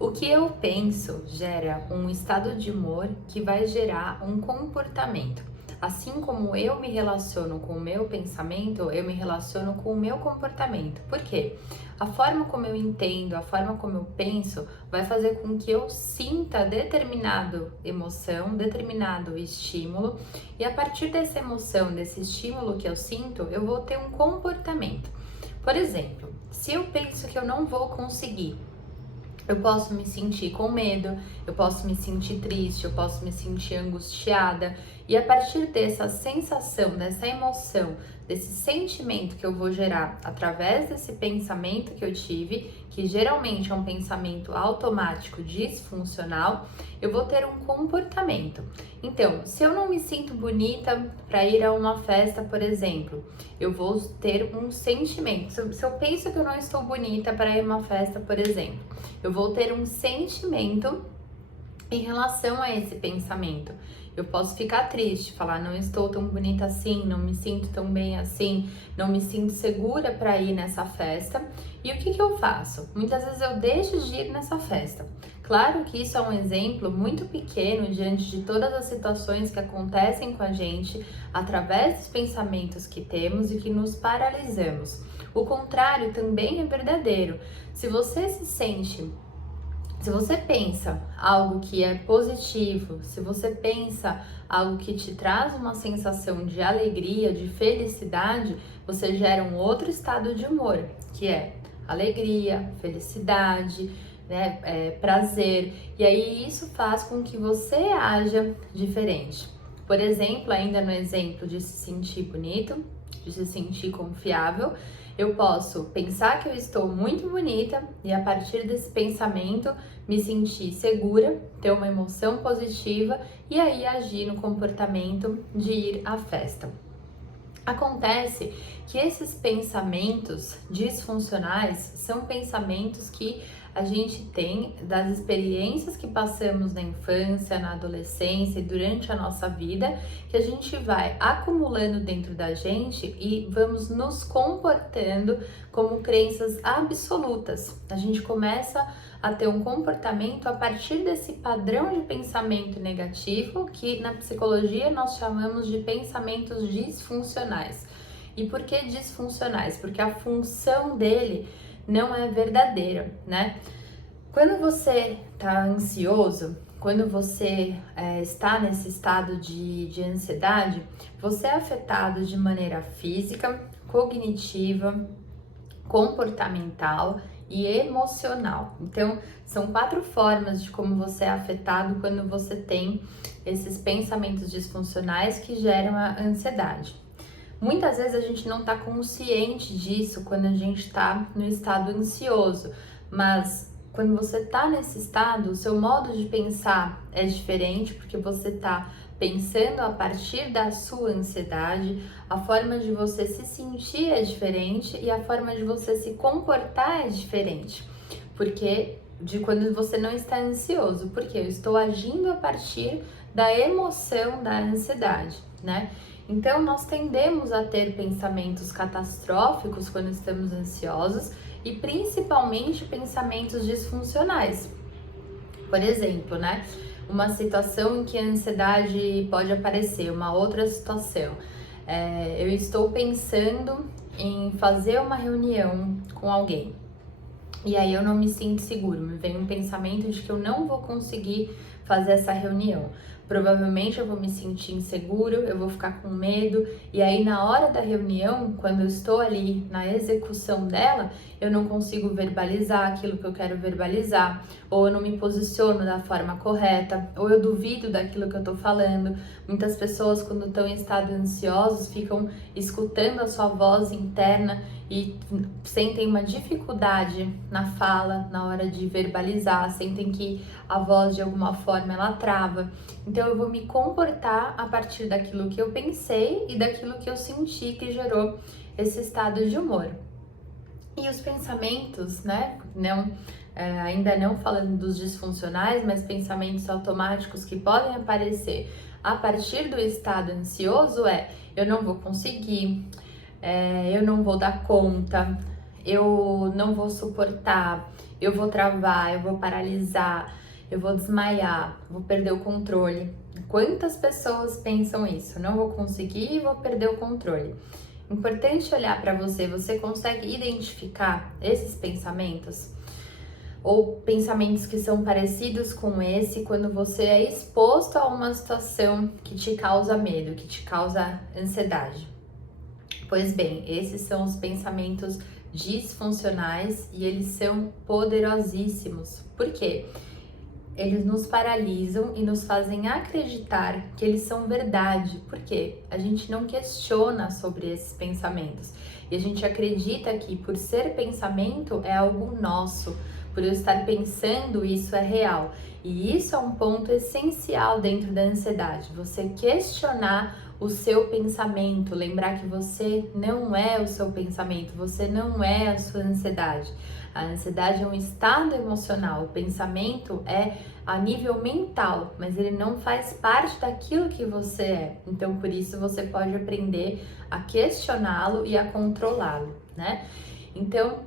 O que eu penso gera um estado de humor que vai gerar um comportamento. Assim como eu me relaciono com o meu pensamento, eu me relaciono com o meu comportamento. Por quê? A forma como eu entendo, a forma como eu penso, vai fazer com que eu sinta determinada emoção, determinado estímulo, e a partir dessa emoção, desse estímulo que eu sinto, eu vou ter um comportamento. Por exemplo, se eu penso que eu não vou conseguir, eu posso me sentir com medo, eu posso me sentir triste, eu posso me sentir angustiada, e a partir dessa sensação, dessa emoção, desse sentimento que eu vou gerar através desse pensamento que eu tive, que geralmente é um pensamento automático disfuncional, eu vou ter um comportamento. Então, se eu não me sinto bonita para ir a uma festa, por exemplo, eu vou ter um sentimento. Se eu penso que eu não estou bonita para ir a uma festa, por exemplo, eu vou ter um sentimento em relação a esse pensamento. Eu posso ficar triste, falar não estou tão bonita assim, não me sinto tão bem assim, não me sinto segura para ir nessa festa. E o que eu faço? Muitas vezes eu deixo de ir nessa festa. Claro que isso é um exemplo muito pequeno diante de todas as situações que acontecem com a gente através dos pensamentos que temos e que nos paralisamos. O contrário também é verdadeiro. Se você pensa algo que é positivo, se você pensa algo que te traz uma sensação de alegria, de felicidade, você gera um outro estado de humor, que é alegria, felicidade, né, prazer. E aí isso faz com que você haja diferente. Por exemplo, ainda no exemplo de se sentir bonito, de se sentir confiável, eu posso pensar que eu estou muito bonita e a partir desse pensamento me sentir segura, ter uma emoção positiva e aí agir no comportamento de ir à festa. Acontece que esses pensamentos disfuncionais são pensamentos que a gente tem das experiências que passamos na infância, na adolescência e durante a nossa vida, que a gente vai acumulando dentro da gente e vamos nos comportando como crenças absolutas. A gente começa a ter um comportamento a partir desse padrão de pensamento negativo que na psicologia nós chamamos de pensamentos disfuncionais. E por que disfuncionais? Porque a função dele não é verdadeira, né? Quando você está ansioso, quando você está nesse estado de ansiedade, você é afetado de maneira física, cognitiva, comportamental e emocional. Então, são 4 formas de como você é afetado quando você tem esses pensamentos disfuncionais que geram a ansiedade. Muitas vezes a gente não está consciente disso quando a gente está no estado ansioso, mas quando você está nesse estado, o seu modo de pensar é diferente, porque você está pensando a partir da sua ansiedade, a forma de você se sentir é diferente e a forma de você se comportar é diferente, porque de quando você não está ansioso, porque eu estou agindo a partir da emoção da ansiedade, né? Então, nós tendemos a ter pensamentos catastróficos quando estamos ansiosos e principalmente pensamentos disfuncionais. Por exemplo, né? Uma situação em que a ansiedade pode aparecer, uma outra situação. Eu estou pensando em fazer uma reunião com alguém e aí eu não me sinto seguro, me vem um pensamento de que eu não vou conseguir fazer essa reunião. Provavelmente eu vou me sentir inseguro, eu vou ficar com medo, e aí na hora da reunião, quando eu estou ali na execução dela, eu não consigo verbalizar aquilo que eu quero verbalizar, ou eu não me posiciono da forma correta, ou eu duvido daquilo que eu tô falando. Muitas pessoas, quando estão em estado ansiosos, ficam escutando a sua voz interna e sentem uma dificuldade na fala, na hora de verbalizar, sentem que a voz de alguma forma ela trava. Então eu vou me comportar a partir daquilo que eu pensei e daquilo que eu senti que gerou esse estado de humor. E os pensamentos, né, ainda não falando dos disfuncionais, mas pensamentos automáticos que podem aparecer a partir do estado ansioso eu não vou conseguir, eu não vou dar conta, eu não vou suportar, eu vou travar, eu vou paralisar, eu vou desmaiar, vou perder o controle. Quantas pessoas pensam isso? Não vou conseguir, vou perder o controle. Importante olhar para você. Você consegue identificar esses pensamentos? Ou pensamentos que são parecidos com esse quando você é exposto a uma situação que te causa medo, que te causa ansiedade? Pois bem, esses são os pensamentos disfuncionais e eles são poderosíssimos. Por quê? Eles nos paralisam e nos fazem acreditar que eles são verdade. Por quê? A gente não questiona sobre esses pensamentos. E a gente acredita que por ser pensamento é algo nosso. Por eu estar pensando, isso é real. E isso é um ponto essencial dentro da ansiedade. Você questionar o seu pensamento, lembrar que você não é o seu pensamento, você não é a sua ansiedade. A ansiedade é um estado emocional, o pensamento é a nível mental, mas ele não faz parte daquilo que você é. Então, por isso, você pode aprender a questioná-lo e a controlá-lo, né? Então,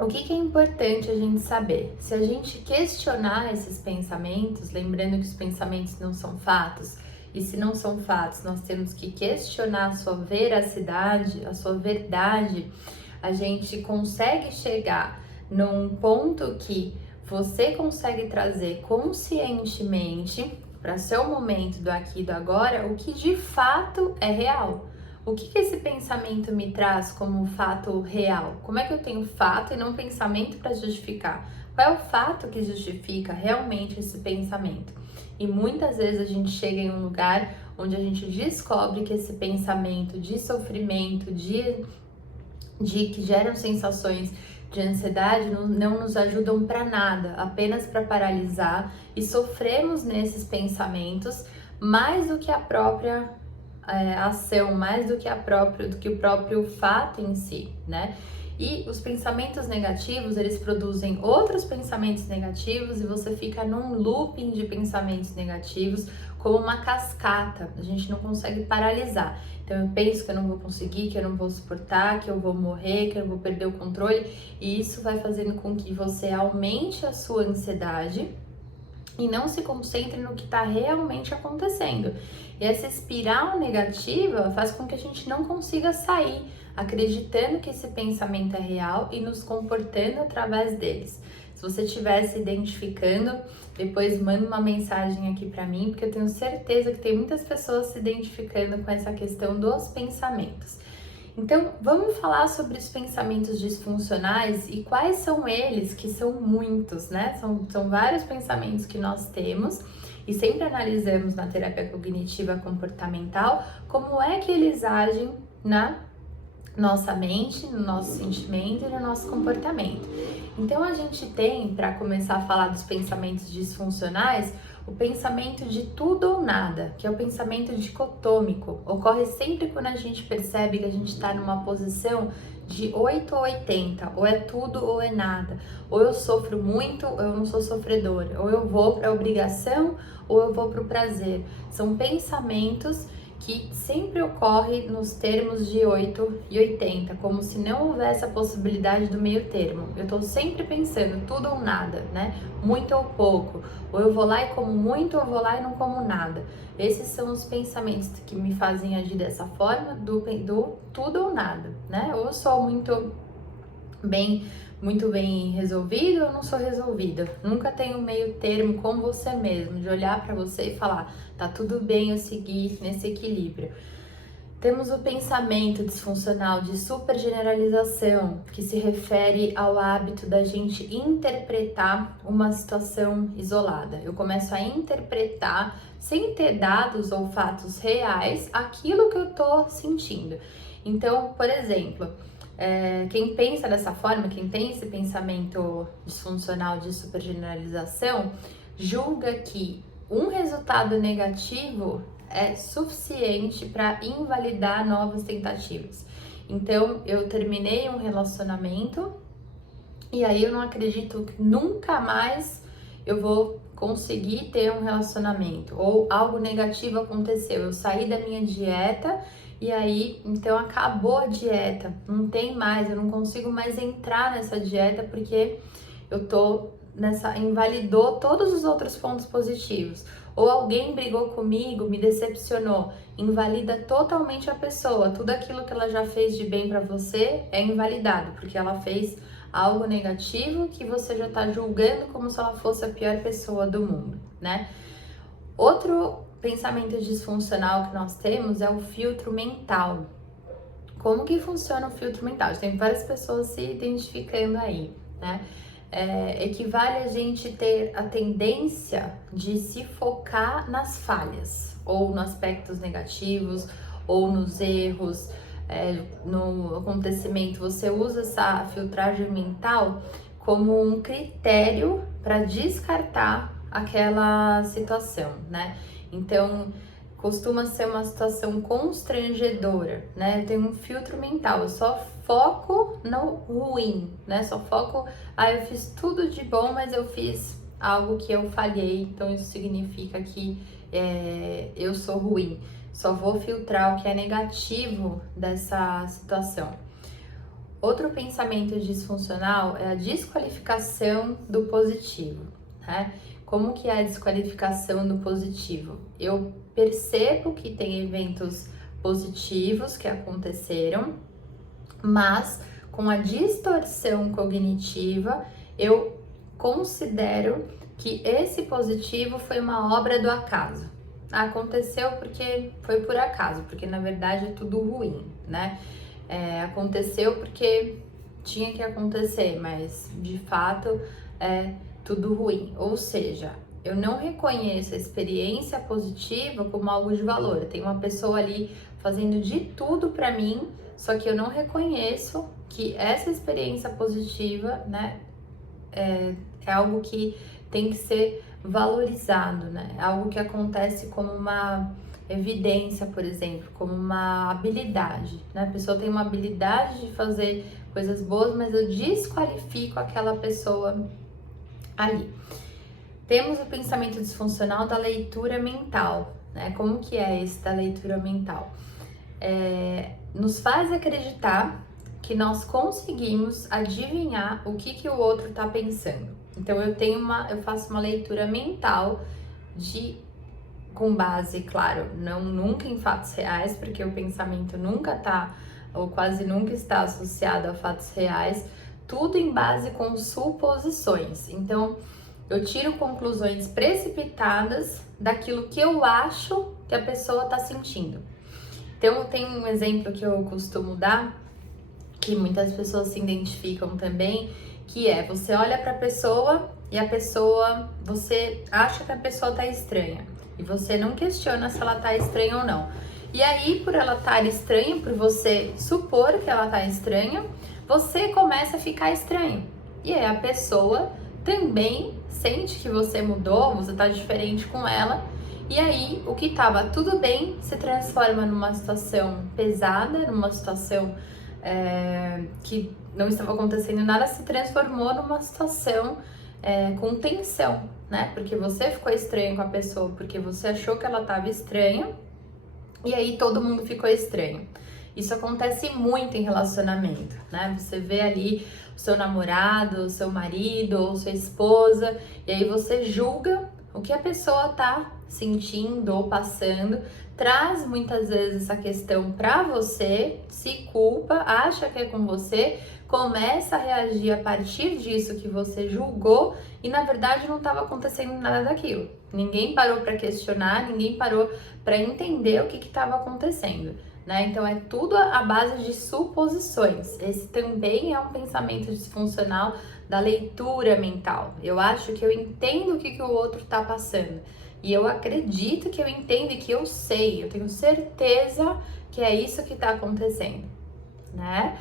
o que é importante a gente saber? Se a gente questionar esses pensamentos, lembrando que os pensamentos não são fatos, e se não são fatos, nós temos que questionar a sua veracidade, a sua verdade, a gente consegue chegar num ponto que você consegue trazer conscientemente para seu momento do aqui e do agora o que de fato é real. O que esse pensamento me traz como fato real? Como é que eu tenho fato e não pensamento para justificar? Qual é o fato que justifica realmente esse pensamento? E muitas vezes a gente chega em um lugar onde a gente descobre que esse pensamento de sofrimento, de que geram sensações de ansiedade, não nos ajudam para nada, apenas para paralisar, e sofremos nesses pensamentos mais do que a própria ação, mais do que o próprio fato em si, né? E os pensamentos negativos, eles produzem outros pensamentos negativos e você fica num looping de pensamentos negativos, como uma cascata. A gente não consegue paralisar. Então eu penso que eu não vou conseguir, que eu não vou suportar, que eu vou morrer, que eu vou perder o controle, e isso vai fazendo com que você aumente a sua ansiedade e não se concentre no que está realmente acontecendo. E essa espiral negativa faz com que a gente não consiga sair, acreditando que esse pensamento é real e nos comportando através deles. Se você estiver se identificando, depois manda uma mensagem aqui para mim, porque eu tenho certeza que tem muitas pessoas se identificando com essa questão dos pensamentos. Então, vamos falar sobre os pensamentos disfuncionais e quais são eles, que são muitos, né? São vários pensamentos que nós temos e sempre analisamos na terapia cognitiva comportamental como é que eles agem na nossa mente, no nosso sentimento e no nosso comportamento. Então, a gente tem, para começar a falar dos pensamentos disfuncionais, o pensamento de tudo ou nada, que é o pensamento dicotômico. Ocorre sempre quando a gente percebe que a gente está numa posição de 8 ou 80, ou é tudo ou é nada. Ou eu sofro muito, ou eu não sou sofredora. Ou eu vou para a obrigação, ou eu vou para o prazer. São pensamentos que sempre ocorre nos termos de 8 e 80, como se não houvesse a possibilidade do meio termo. Eu tô sempre pensando tudo ou nada, né? Muito ou pouco. Ou eu vou lá e como muito, ou eu vou lá e não como nada. Esses são os pensamentos que me fazem agir dessa forma, do tudo ou nada, né? Ou eu sou muito bem resolvido, eu não sou resolvida. Nunca tenho meio termo com você mesmo, de olhar para você e falar, tá tudo bem eu seguir nesse equilíbrio. Temos o pensamento disfuncional de supergeneralização, que se refere ao hábito da gente interpretar uma situação isolada. Eu começo a interpretar, sem ter dados ou fatos reais, aquilo que eu tô sentindo. Então, por exemplo, quem pensa dessa forma, quem tem esse pensamento disfuncional de supergeneralização, julga que um resultado negativo é suficiente para invalidar novas tentativas. Então, eu terminei um relacionamento e aí eu não acredito que nunca mais eu vou conseguir ter um relacionamento, ou algo negativo aconteceu, eu saí da minha dieta e aí, então acabou a dieta, não tem mais, eu não consigo mais entrar nessa dieta porque eu tô invalidou todos os outros pontos positivos. Ou alguém brigou comigo, me decepcionou, invalida totalmente a pessoa. Tudo aquilo que ela já fez de bem para você é invalidado, porque ela fez algo negativo que você já tá julgando como se ela fosse a pior pessoa do mundo, né? Outro pensamento disfuncional que nós temos é o filtro mental. Como que funciona o filtro mental? Tem várias pessoas se identificando aí, né? Equivale a gente ter a tendência de se focar nas falhas, ou nos aspectos negativos, ou nos erros, no acontecimento. Você usa essa filtragem mental como um critério para descartar aquela situação, né? Então, costuma ser uma situação constrangedora, né? Eu tenho um filtro mental, eu só foco no ruim, né? Só foco, eu fiz tudo de bom, mas eu fiz algo que eu falhei, então isso significa que eu sou ruim. Só vou filtrar o que é negativo dessa situação. Outro pensamento disfuncional é a desqualificação do positivo, né? Como que é a desqualificação do positivo? Eu percebo que tem eventos positivos que aconteceram, mas com a distorção cognitiva, eu considero que esse positivo foi uma obra do acaso. Aconteceu porque foi por acaso, porque na verdade é tudo ruim, né? Aconteceu porque tinha que acontecer, mas de fato é tudo ruim. Ou seja, eu não reconheço a experiência positiva como algo de valor. Tem uma pessoa ali fazendo de tudo para mim, só que eu não reconheço que essa experiência positiva, né, é algo que tem que ser valorizado, né? É algo que acontece como uma evidência, por exemplo, como uma habilidade, né? A pessoa tem uma habilidade de fazer coisas boas, mas eu desqualifico aquela pessoa ali. Temos o pensamento disfuncional da leitura mental, né? Como que é esse da leitura mental? Nos faz acreditar que nós conseguimos adivinhar o que o outro está pensando. Então eu faço uma leitura mental com base, claro, nunca em fatos reais, porque o pensamento nunca está, ou quase nunca está associado a fatos reais, tudo em base com suposições. Então, eu tiro conclusões precipitadas daquilo que eu acho que a pessoa está sentindo. Então, tem um exemplo que eu costumo dar, que muitas pessoas se identificam também, que é, você olha para a pessoa e você acha que a pessoa tá estranha, e você não questiona se ela tá estranha ou não. E aí, por ela estar estranha, por você supor que ela tá estranha, você começa a ficar estranho. E aí a pessoa também sente que você mudou, você tá diferente com ela, e aí o que estava tudo bem se transforma numa situação pesada, numa situação que não estava acontecendo nada, se transformou numa situação com tensão, né? Porque você ficou estranho com a pessoa, porque você achou que ela estava estranha, e aí todo mundo ficou estranho. Isso acontece muito em relacionamento, né? Você vê ali o seu namorado, o seu marido ou sua esposa, e aí você julga o que a pessoa tá sentindo ou passando, traz muitas vezes essa questão pra você, se culpa, acha que é com você, começa a reagir a partir disso que você julgou e na verdade não estava acontecendo nada daquilo. Ninguém parou para questionar, ninguém parou para entender o que estava acontecendo, né? Então é tudo à base de suposições. Esse também é um pensamento disfuncional da leitura mental. Eu acho que eu entendo o que o outro está passando. E eu acredito que eu entendo e que eu sei, eu tenho certeza que é isso que está acontecendo, né?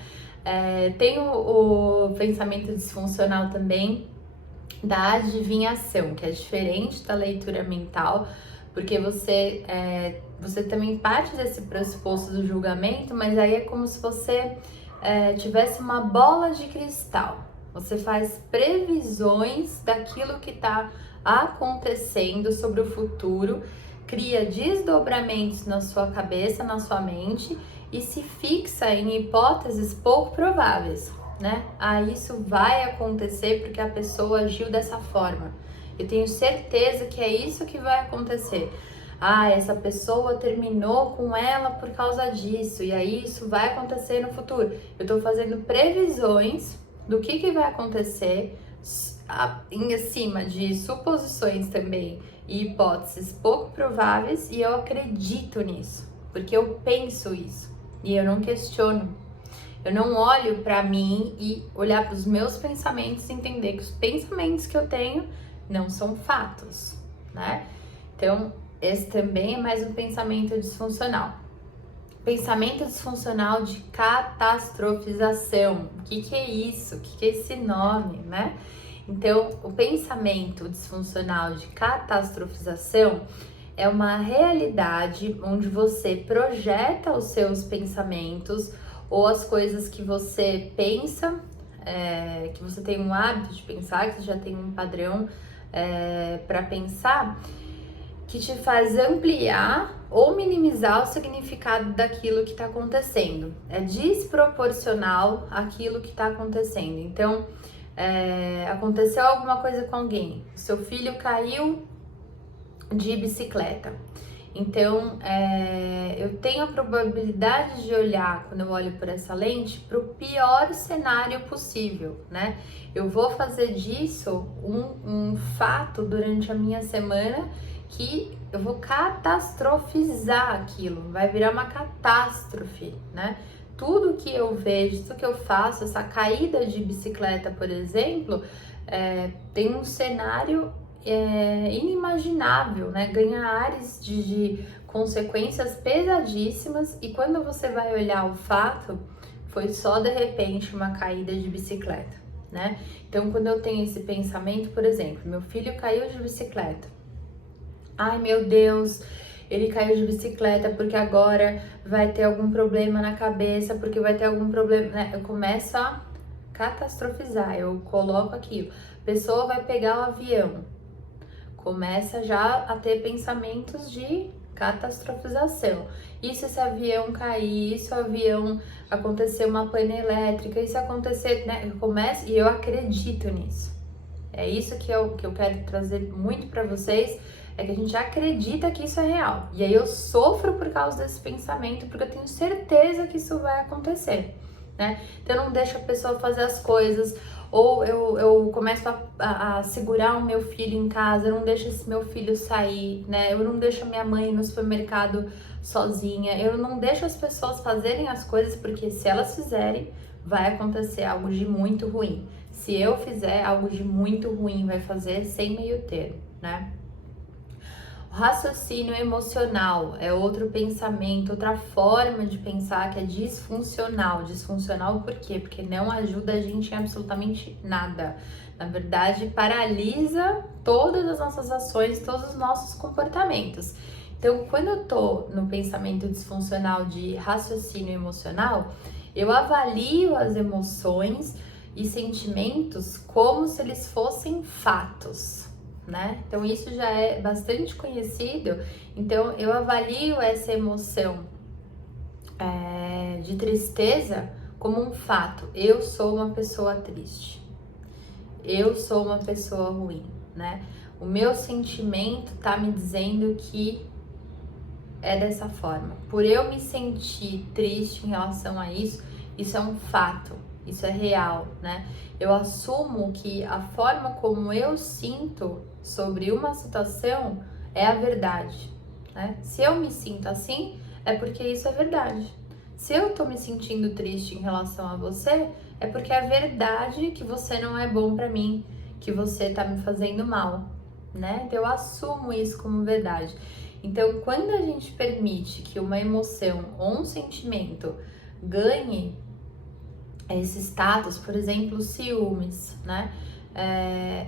Tem o pensamento disfuncional também da adivinhação, que é diferente da leitura mental, porque você também parte desse pressuposto do julgamento, mas aí é como se você tivesse uma bola de cristal. Você faz previsões daquilo que está acontecendo sobre o futuro, cria desdobramentos na sua cabeça, na sua mente e se fixa em hipóteses pouco prováveis. né? Ah, isso vai acontecer porque a pessoa agiu dessa forma. Eu tenho certeza que é isso que vai acontecer. Ah, essa pessoa terminou com ela por causa disso, e aí isso vai acontecer no futuro. Eu tô fazendo previsões do que vai acontecer em cima de suposições também e hipóteses pouco prováveis, e eu acredito nisso, porque eu penso isso e eu não questiono. Eu não olho para mim e olhar para os meus pensamentos e entender que os pensamentos que eu tenho não são fatos, né? Então, esse também é mais um pensamento disfuncional. Pensamento disfuncional de catastrofização. O que é isso? O que é esse nome, né? Então, o pensamento disfuncional de catastrofização é uma realidade onde você projeta os seus pensamentos ou as coisas que você pensa, que você tem um hábito de pensar, que você já tem um padrão para pensar, que te faz ampliar ou minimizar o significado daquilo que está acontecendo. É desproporcional àquilo que está acontecendo. Então, aconteceu alguma coisa com alguém, o seu filho caiu de bicicleta. Então, eu tenho a probabilidade de olhar, quando eu olho por essa lente, para o pior cenário possível, né? Eu vou fazer disso um fato durante a minha semana que eu vou catastrofizar aquilo, vai virar uma catástrofe, né? Tudo que eu vejo, tudo que eu faço, essa caída de bicicleta, por exemplo, tem um cenário inimaginável, né? Ganha áreas de consequências pesadíssimas, e quando você vai olhar o fato, foi só de repente uma caída de bicicleta, né? Então, quando eu tenho esse pensamento, por exemplo, meu filho caiu de bicicleta. Ai, meu Deus, ele caiu de bicicleta porque agora vai ter algum problema na cabeça, porque vai ter algum problema, né? Eu começo a catastrofizar, eu coloco aquilo. A pessoa vai pegar o avião, começa já a ter pensamentos de catastrofização. E se esse avião cair, e se o avião acontecer uma pane elétrica, e se acontecer, né? Eu começo e eu acredito nisso. É isso que eu quero trazer muito para vocês, é que a gente acredita que isso é real. E aí eu sofro por causa desse pensamento, porque eu tenho certeza que isso vai acontecer, né? Então eu não deixo a pessoa fazer as coisas, ou eu começo a segurar o meu filho em casa, eu não deixo esse meu filho sair, né? Eu não deixo a minha mãe ir no supermercado sozinha, eu não deixo as pessoas fazerem as coisas, porque se elas fizerem, vai acontecer algo de muito ruim. Se eu fizer, algo de muito ruim vai fazer sem meio termo, né? O raciocínio emocional é outro pensamento, outra forma de pensar que é disfuncional. Disfuncional por quê? Porque não ajuda a gente em absolutamente nada. Na verdade, paralisa todas as nossas ações, todos os nossos comportamentos. Então, quando eu tô no pensamento disfuncional de raciocínio emocional, eu avalio as emoções e sentimentos como se eles fossem fatos, né? Então isso já é bastante conhecido. Então eu avalio essa emoção de tristeza como um fato. Eu sou uma pessoa triste. Eu sou uma pessoa ruim, né? O meu sentimento tá me dizendo que é dessa forma. Por eu me sentir triste em relação a isso, isso é um fato. Isso é real, né? Eu assumo que a forma como eu sinto sobre uma situação é a verdade, né? Se eu me sinto assim, é porque isso é verdade. Se eu tô me sentindo triste em relação a você, é porque é verdade que você não é bom pra mim, que você tá me fazendo mal, né? Então eu assumo isso como verdade. Então, quando a gente permite que uma emoção ou um sentimento ganhe esse status, por exemplo, ciúmes, né?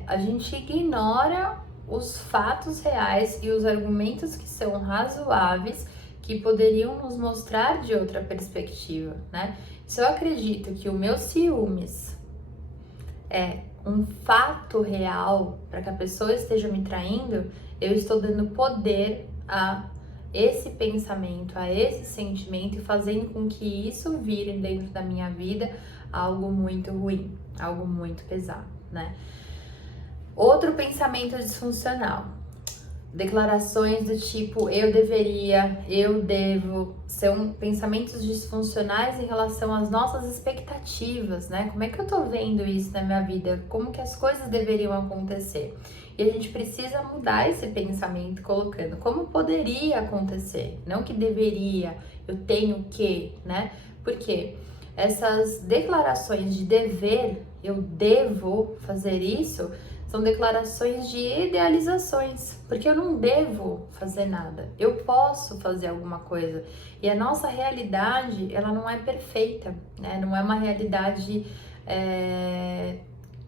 A gente ignora os fatos reais e os argumentos que são razoáveis, que poderiam nos mostrar de outra perspectiva, né? Se eu acredito que o meu ciúmes é um fato real para que a pessoa esteja me traindo, eu estou dando poder a esse pensamento, a esse sentimento, e fazendo com que isso vire dentro da minha vida algo muito ruim, algo muito pesado, né? Outro pensamento disfuncional. Declarações do tipo eu deveria, eu devo, são pensamentos disfuncionais em relação às nossas expectativas, né? Como é que eu tô vendo isso na minha vida? Como que as coisas deveriam acontecer? E a gente precisa mudar esse pensamento colocando como poderia acontecer, não que deveria, eu tenho que, né? Porque essas declarações de dever, eu devo fazer isso, são declarações de idealizações, porque eu não devo fazer nada, eu posso fazer alguma coisa. E a nossa realidade, ela não é perfeita, né? Não é uma realidade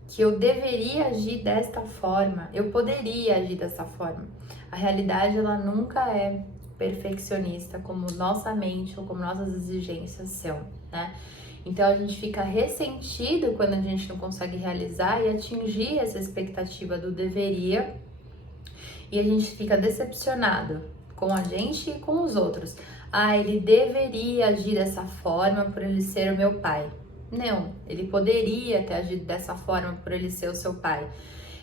que eu deveria agir desta forma, eu poderia agir dessa forma. A realidade, ela nunca é perfeccionista como nossa mente ou como nossas exigências são, né? Então a gente fica ressentido quando a gente não consegue realizar e atingir essa expectativa do deveria, e a gente fica decepcionado com a gente e com os outros. Ah, ele deveria agir dessa forma por ele ser o meu pai. Não, ele poderia ter agido dessa forma por ele ser o seu pai.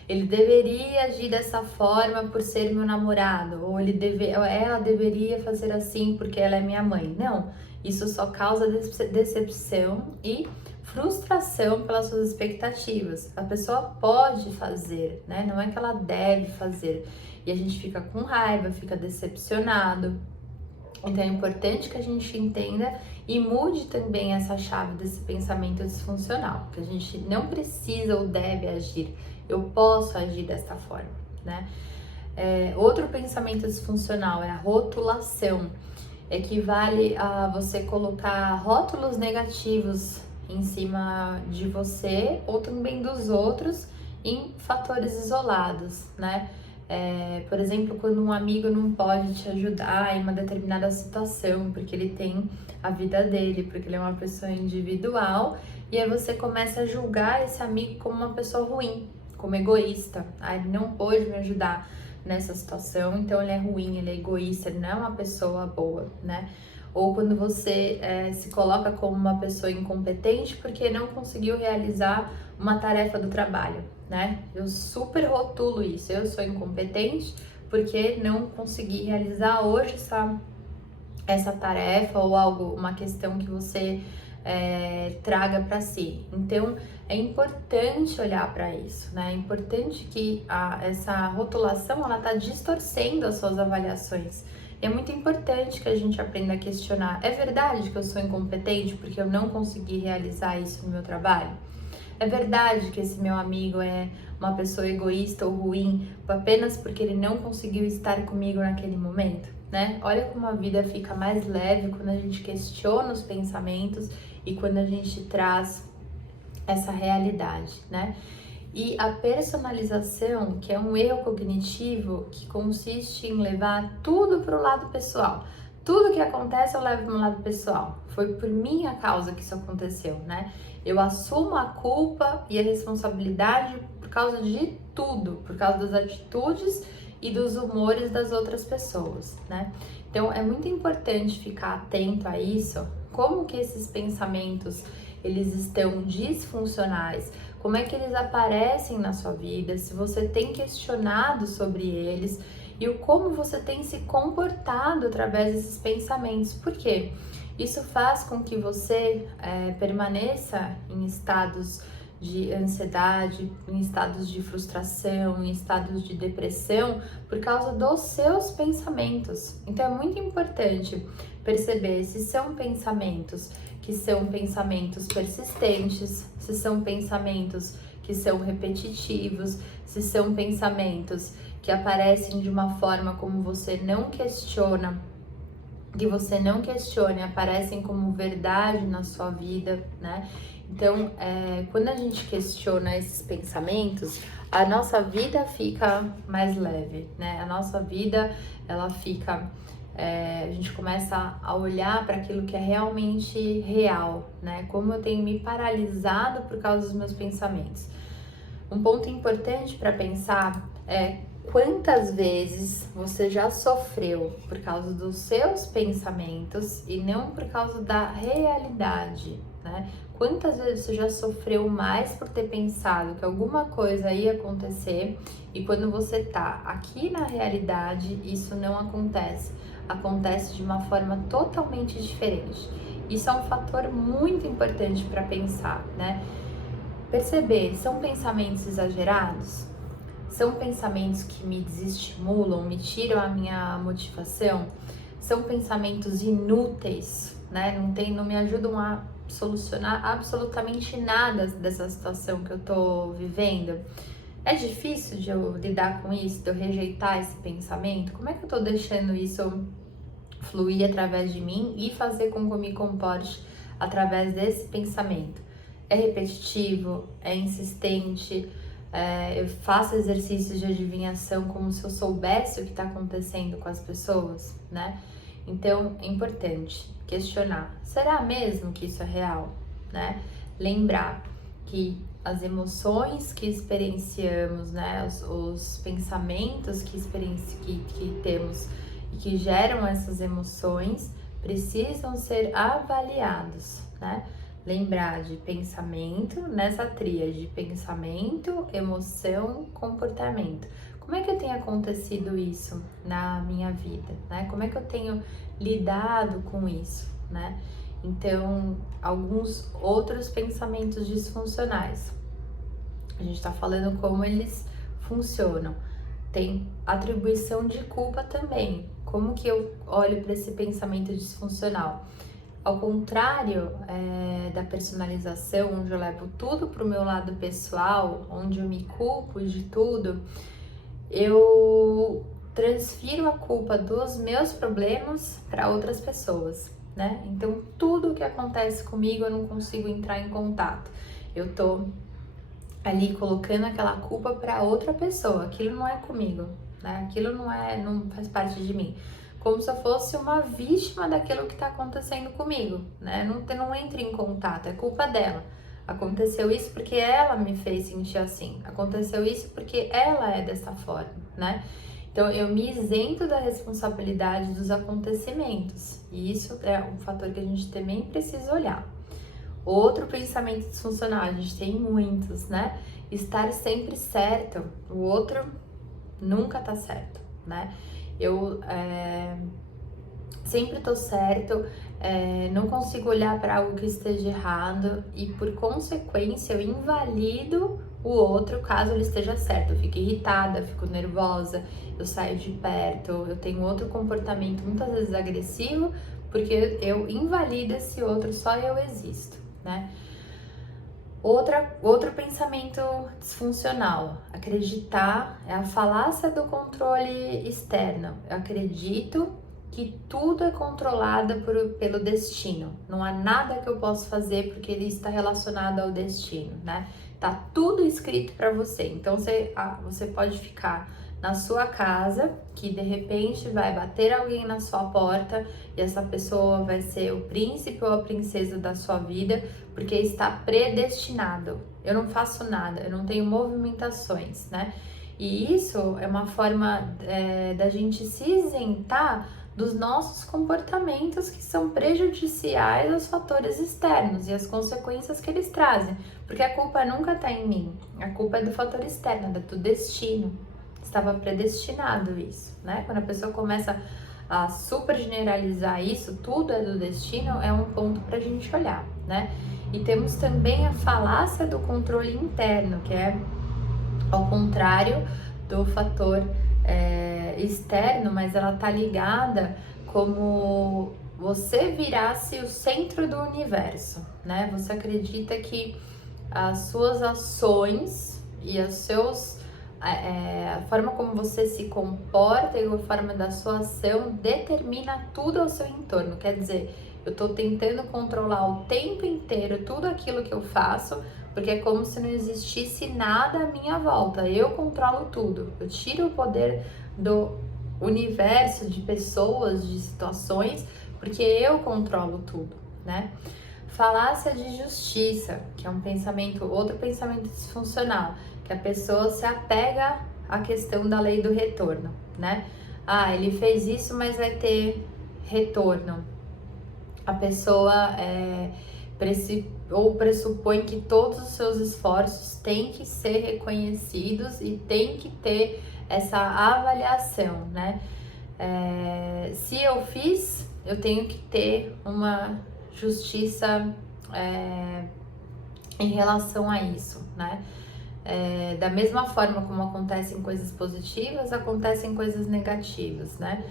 Ele deveria agir dessa forma por ser meu namorado, ou ela deveria fazer assim porque ela é minha mãe. Não, isso só causa decepção e frustração pelas suas expectativas. A pessoa pode fazer, né? Não é que ela deve fazer. E a gente fica com raiva, fica decepcionado. Então é importante que a gente entenda e mude também essa chave desse pensamento disfuncional, que a gente não precisa ou deve agir, eu posso agir desta forma, né? Outro pensamento disfuncional é a rotulação, equivale a você colocar rótulos negativos em cima de você ou também dos outros em fatores isolados, né? Por exemplo, quando um amigo não pode te ajudar em uma determinada situação, porque ele tem a vida dele, porque ele é uma pessoa individual, e aí você começa a julgar esse amigo como uma pessoa ruim, como egoísta. Ah, ele não pôde me ajudar nessa situação, então ele é ruim, ele é egoísta, ele não é uma pessoa boa, né? Ou quando você se coloca como uma pessoa incompetente porque não conseguiu realizar uma tarefa do trabalho, né? Eu super rotulo isso, eu sou incompetente porque não consegui realizar hoje essa tarefa ou algo, uma questão que você traga para si. Então é importante olhar para isso, né? É importante que essa rotulação ela tá distorcendo as suas avaliações. E é muito importante que a gente aprenda a questionar. É verdade que eu sou incompetente porque eu não consegui realizar isso no meu trabalho? É verdade que esse meu amigo é uma pessoa egoísta ou ruim apenas porque ele não conseguiu estar comigo naquele momento, né? Olha como a vida fica mais leve quando a gente questiona os pensamentos e quando a gente traz essa realidade, né? E a personalização, que é um erro cognitivo que consiste em levar tudo para o lado pessoal. Tudo que acontece eu levo para o lado pessoal. Foi por minha causa que isso aconteceu, né? Eu assumo a culpa e a responsabilidade por causa de tudo, por causa das atitudes e dos humores das outras pessoas, né? Então é muito importante ficar atento a isso, como que esses pensamentos eles estão disfuncionais, como é que eles aparecem na sua vida, se você tem questionado sobre eles e o como você tem se comportado através desses pensamentos. Por quê? Isso faz com que você permaneça em estados de ansiedade, em estados de frustração, em estados de depressão por causa dos seus pensamentos. Então é muito importante perceber se são pensamentos que são pensamentos persistentes, se são pensamentos que são repetitivos, se são pensamentos que aparecem de uma forma como você não questiona, que você não questione, aparecem como verdade na sua vida, né? Então, quando a gente questiona esses pensamentos, a nossa vida fica mais leve, né? A nossa vida, ela fica... a gente começa a olhar para aquilo que é realmente real, né? Como eu tenho me paralisado por causa dos meus pensamentos. Um ponto importante para pensar é quantas vezes você já sofreu por causa dos seus pensamentos e não por causa da realidade, né? quantas vezes você já sofreu mais por ter pensado que alguma coisa ia acontecer e quando você tá aqui na realidade, isso não acontece. Acontece de uma forma totalmente diferente. Isso é um fator muito importante para pensar, né? Perceber, são pensamentos exagerados? São pensamentos que me desestimulam, me tiram a minha motivação? São pensamentos inúteis, né? Não me ajudam a solucionar absolutamente nada dessa situação que eu tô vivendo. É difícil de eu lidar com isso, de eu rejeitar esse pensamento? Como é que eu tô deixando isso fluir através de mim e fazer com que eu me comporte através desse pensamento? É repetitivo? É insistente? Eu faço exercícios de adivinhação como se eu soubesse o que está acontecendo com as pessoas, né? Então é importante questionar: será mesmo que isso é real, né? Lembrar que as emoções que experienciamos, né, os pensamentos que temos e que geram essas emoções precisam ser avaliados, né? Lembrar de pensamento, nessa tríade, pensamento, emoção, comportamento. Como é que eu tenho acontecido isso na minha vida, né? Como é que eu tenho lidado com isso, né? Então, alguns outros pensamentos disfuncionais. A gente tá falando como eles funcionam. Tem atribuição de culpa também. Como que eu olho para esse pensamento disfuncional? Ao contrário da personalização, onde eu levo tudo para o meu lado pessoal, onde eu me culpo de tudo, eu transfiro a culpa dos meus problemas para outras pessoas, né? Então, tudo que acontece comigo eu não consigo entrar em contato. Eu tô ali colocando aquela culpa para outra pessoa. Aquilo não é comigo, né? Aquilo não faz parte de mim. Como se eu fosse uma vítima daquilo que está acontecendo comigo, né? Não entre em contato, é culpa dela. Aconteceu isso porque ela me fez sentir assim. Aconteceu isso porque ela é dessa forma, né? Então eu me isento da responsabilidade dos acontecimentos. E isso é um fator que a gente também precisa olhar. Outro pensamento disfuncional, a gente tem muitos, né? Estar sempre certo, o outro nunca tá certo, né? Eu sempre tô certo, não consigo olhar para algo que esteja errado e, por consequência, eu invalido o outro caso ele esteja certo. Eu fico irritada, fico nervosa, eu saio de perto, eu tenho outro comportamento muitas vezes agressivo porque eu invalido esse outro, só eu existo, né? Outro pensamento disfuncional, acreditar, é a falácia do controle externo. Eu acredito que tudo é controlado pelo destino. Não há nada que eu possa fazer porque ele está relacionado ao destino, né? Tá tudo escrito para você. Então você pode ficar na sua casa, que de repente vai bater alguém na sua porta e essa pessoa vai ser o príncipe ou a princesa da sua vida, porque está predestinado. Eu não faço nada, eu não tenho movimentações, né? E isso é uma forma da gente se isentar dos nossos comportamentos que são prejudiciais aos fatores externos e as consequências que eles trazem. Porque a culpa nunca está em mim, a culpa é do fator externo, é do destino. Estava predestinado isso, né? Quando a pessoa começa a super generalizar isso, tudo é do destino, é um ponto para a gente olhar, né? E temos também a falácia do controle interno, que é ao contrário do fator externo, mas ela tá ligada como você virasse o centro do universo, né? Você acredita que as suas ações e a forma como você se comporta e a forma da sua ação determina tudo ao seu entorno. Quer dizer, eu tô tentando controlar o tempo inteiro tudo aquilo que eu faço, porque é como se não existisse nada à minha volta. Eu controlo tudo. Eu tiro o poder do universo, de pessoas, de situações, porque eu controlo tudo, né? Falácia de justiça, que é outro pensamento disfuncional, que a pessoa se apega à questão da lei do retorno, né? Ah, ele fez isso, mas vai ter retorno. A pessoa ou pressupõe que todos os seus esforços têm que ser reconhecidos e tem que ter essa avaliação, né? Se eu fiz, eu tenho que ter uma justiça em relação a isso, né? Da mesma forma como acontecem coisas positivas, acontecem coisas negativas, né?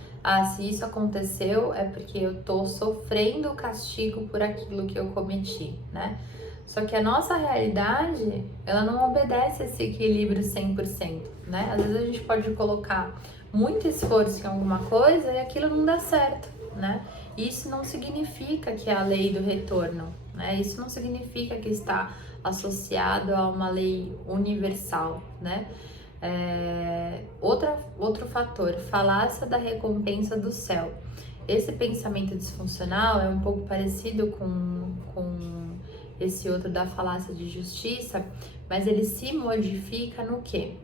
Se isso aconteceu é porque eu tô sofrendo o castigo por aquilo que eu cometi, né? Só que a nossa realidade, ela não obedece esse equilíbrio 100%, né? Às vezes a gente pode colocar muito esforço em alguma coisa e aquilo não dá certo, né? Isso não significa que é a lei do retorno, né? Isso não significa que está associado a uma lei universal, né? Outro fator, falácia da recompensa do céu. Esse pensamento disfuncional é um pouco parecido com esse outro da falácia de justiça, mas ele se modifica no quê?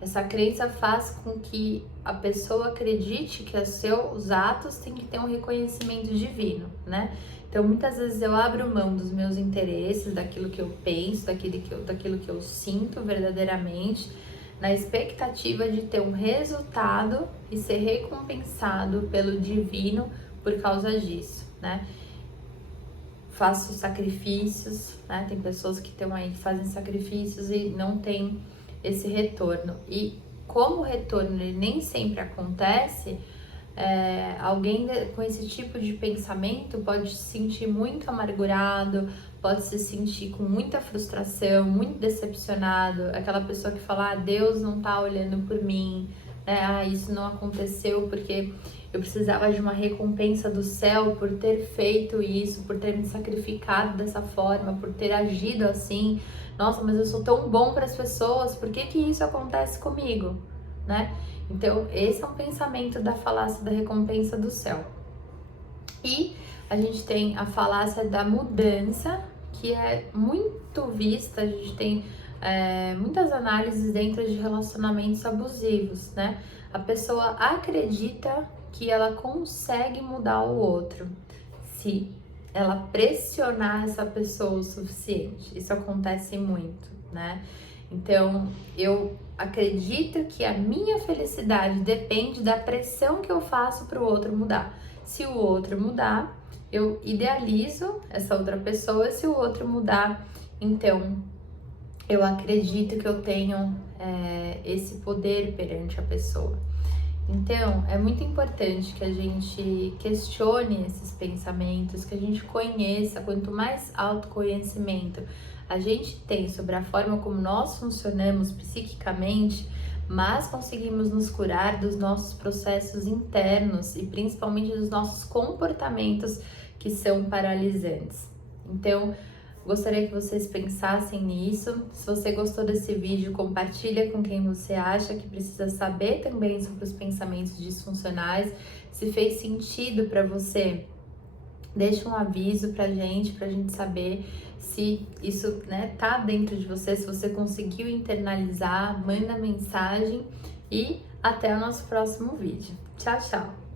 Essa crença faz com que a pessoa acredite que os seus atos têm que ter um reconhecimento divino, né? Então, muitas vezes eu abro mão dos meus interesses, daquilo que eu penso, daquilo que eu sinto verdadeiramente, na expectativa de ter um resultado e ser recompensado pelo divino por causa disso, né? Faço sacrifícios, né? Tem pessoas que estão aí que fazem sacrifícios e não tem esse retorno. E como o retorno ele nem sempre acontece, alguém com esse tipo de pensamento pode se sentir muito amargurado, pode se sentir com muita frustração, muito decepcionado, aquela pessoa que fala, Deus não tá olhando por mim, né? Isso não aconteceu porque eu precisava de uma recompensa do céu por ter feito isso, por ter me sacrificado dessa forma, por ter agido assim. Nossa, mas eu sou tão bom para as pessoas, por que que isso acontece comigo, né? Então, esse é um pensamento da falácia da recompensa do céu. E a gente tem a falácia da mudança, que é muito vista, a gente tem muitas análises dentro de relacionamentos abusivos, né? A pessoa acredita que ela consegue mudar o outro se ela pressionar essa pessoa o suficiente. Isso acontece muito, né? Então, eu acredito que a minha felicidade depende da pressão que eu faço para o outro mudar. Se o outro mudar, eu idealizo essa outra pessoa. Se o outro mudar, então eu acredito que eu tenho esse poder perante a pessoa. Então, é muito importante que a gente questione esses pensamentos, que a gente conheça. Quanto mais autoconhecimento a gente tem sobre a forma como nós funcionamos psiquicamente, mais conseguimos nos curar dos nossos processos internos e principalmente dos nossos comportamentos que são paralisantes. Então, gostaria que vocês pensassem nisso. Se você gostou desse vídeo, compartilha com quem você acha que precisa saber também sobre os pensamentos disfuncionais. Se fez sentido para você, deixa um aviso pra gente saber se isso, né, tá dentro de você, se você conseguiu internalizar, manda mensagem e até o nosso próximo vídeo. Tchau, tchau!